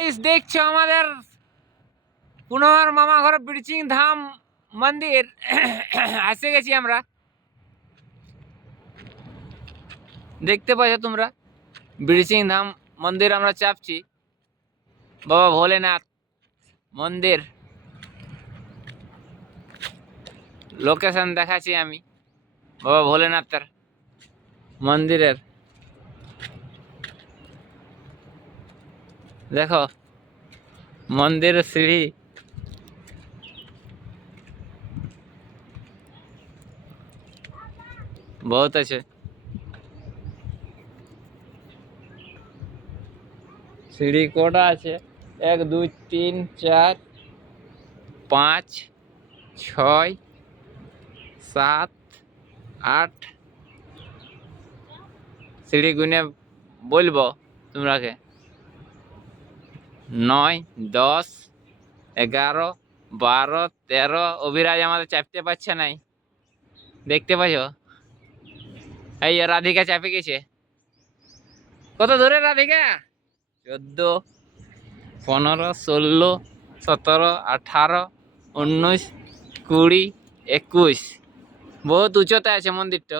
Guys দেখছো আমাদের পুনর মামা ঘর ব্রিচিং ধাম মন্দির এসে গেছি আমরা। দেখতে পাচ্ছ তোমরা ব্রিচিং ধাম মন্দির আমরা চাপছি। বাবা ভোলেনাথ মন্দির লোকেশন দেখাচ্ছি আমি বাবা ভোলেনাথের মন্দিরের। দেখো মন্দিরের সিঁড়ি बहुत আছে। সিঁড়ি কটা আছে? 1 2 3 4 5 6 7 8 সিঁড়ি গুনে বলবো তোমরাকে 9 10 11 12 13। অভিরাজ আমাদের চাপতে পারছে নাই, দেখতে পাচ্ছ? এই রাধিকা চাপে গেছে। কত দূরে রাধিকা? 14 15 16 17 18 19 20 21। বহুত উচ্চতায় আছে মন্দিরটা।